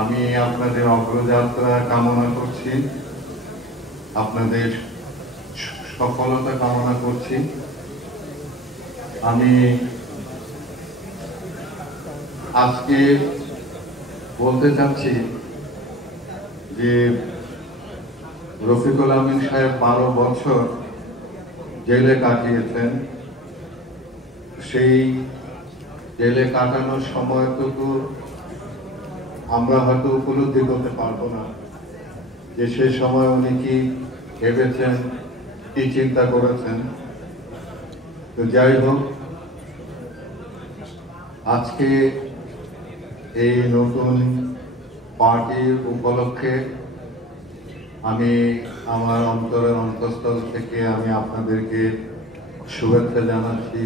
আমি আপনাদের অগ্রযাত্রা কামনা করছি, আপনাদের সফলতা কামনা করছি। আমি আজকে বলতে চাচ্ছি যে রফিকুল আমিন সাহেব 12 বছর জেলে কাটিয়েছেন। সেই জেলে কাটানোর সময়টুকু আমরা হয়তো উপলব্ধি করতে পারবো না যে সেই সময় উনি কি ভেবেছেন, কি চিন্তা করেছেন। তো যাই হোক, আজকে এই নতুন পার্টির উপলক্ষে আমি আমার অন্তরের অন্তঃস্থল থেকে আমি আপনাদেরকে শুভেচ্ছা জানাচ্ছি,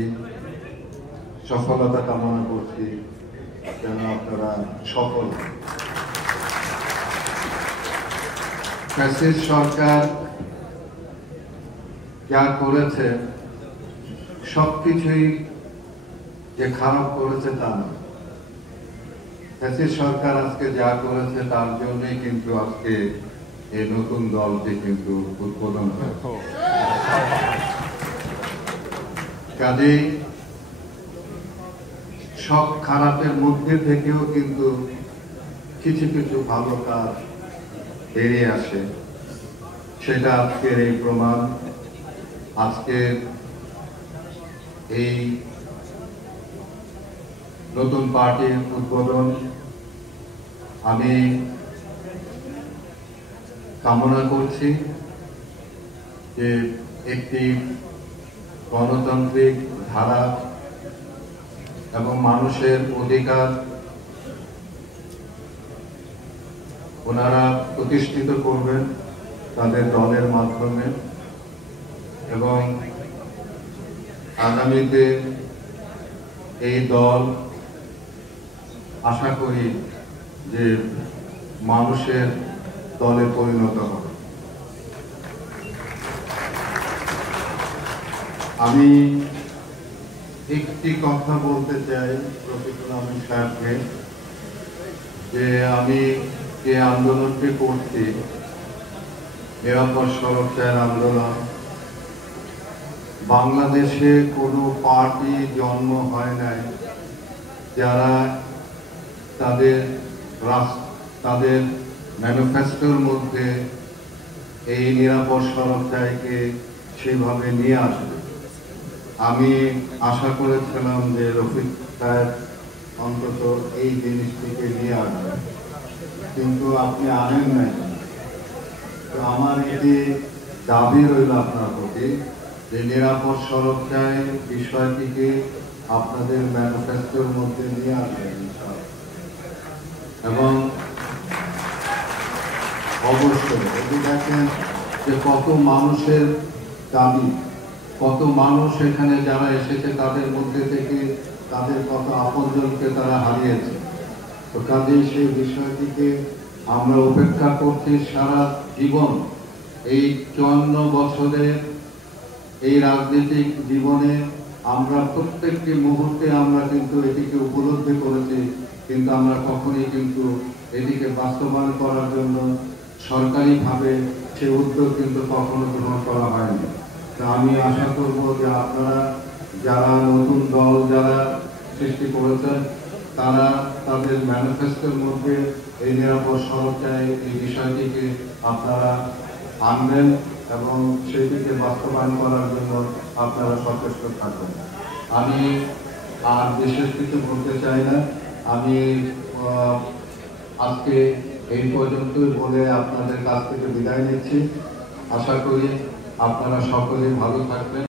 সফলতা কামনা করছি যেন আপনারা সফল। ফ্যাসিস্ট সরকার যা করেছে সবকিছুই যে খারাপ করেছে তা না। ফ্যাসিস্ট সরকার আজকে যা করেছে তার জন্যই কিন্তু আজকে এই নতুন দলটি কিন্তু উদ্বোধন হয়েছে। কাজেই সব খারাপের মধ্যে থেকেও কিন্তু কিছু কিছু ভালো কাজ বেরিয়ে আসে, সেটা আজকের এই প্রমাণ। আজকের এই নতুন পার্টির উদ্বোধন আমি কামনা করছি যে একটি গণতান্ত্রিক ধারা এবং মানুষের অধিকার ওনারা প্রতিষ্ঠিত করবেন তাদের দলের মাধ্যমে, এবং আগামীতে এই দল আশা করি যে মানুষের দলে পরিণত হবে। আমি একটি কথা বলতে চাই রফিকুল আমিন সাহেবকে, যে আমি যে আন্দোলনটি করছি, নিরাপদ সড়ক চায়ের আন্দোলন, বাংলাদেশে কোনো পার্টি জন্ম হয় নাই যারা তাদের ম্যানিফেস্টোর মধ্যে এই নিরাপদ সড়ক চাইকে সেভাবে নিয়ে আসবে। আমি আশা করেছিলাম যে রফিক সাহেব অন্তত এই জিনিসটিকে নিয়ে আসবে, কিন্তু আপনি আনেন নাই। তো আমার এটি দাবি রইল আপনার প্রতি যে নিরাপদ সড়ক চাই বিষয়টিকে আপনাদের ম্যানিফেস্টোর মধ্যে নিয়ে আসবেন, এবং অবশ্যই যদি দেখেন যে কত মানুষের দাবি, কত মানুষ এখানে যারা এসেছে তাদের মধ্যে থেকে তাদের কত আপনজনকে তারা হারিয়েছে। তো কাজেই সেই বিষয়টিকে আমরা উপেক্ষা করছি সারা জীবন। এই 54 বছরের এই রাজনৈতিক জীবনে আমরা প্রত্যেকটি মুহূর্তে আমরা কিন্তু এটিকে উপলব্ধি করেছি, কিন্তু আমরা কখনই কিন্তু এটিকে বাস্তবায়ন করার জন্য সরকারিভাবে সে উদ্যোগ কিন্তু কখনো গ্রহণ করা হয়নি। আমি আশা করব যে আপনারা যারা নতুন দল যারা সৃষ্টি করেছেন তারা তাদের ম্যানিফেস্টোর মধ্যে এই নিরাপদ সড়ক চাই এই বিষয়টিকে আপনারা আনবেন এবং সেটিকে বাস্তবায়ন করার জন্য আপনারা সচেষ্ট থাকবেন। আমি আর বিশেষ কিছু বলতে চাই না। আমি আজকে এই পর্যন্তই বলে আপনাদের কাছ থেকে বিদায় নিচ্ছি। আশা করি আপনারা সকলেই ভালো থাকবেন।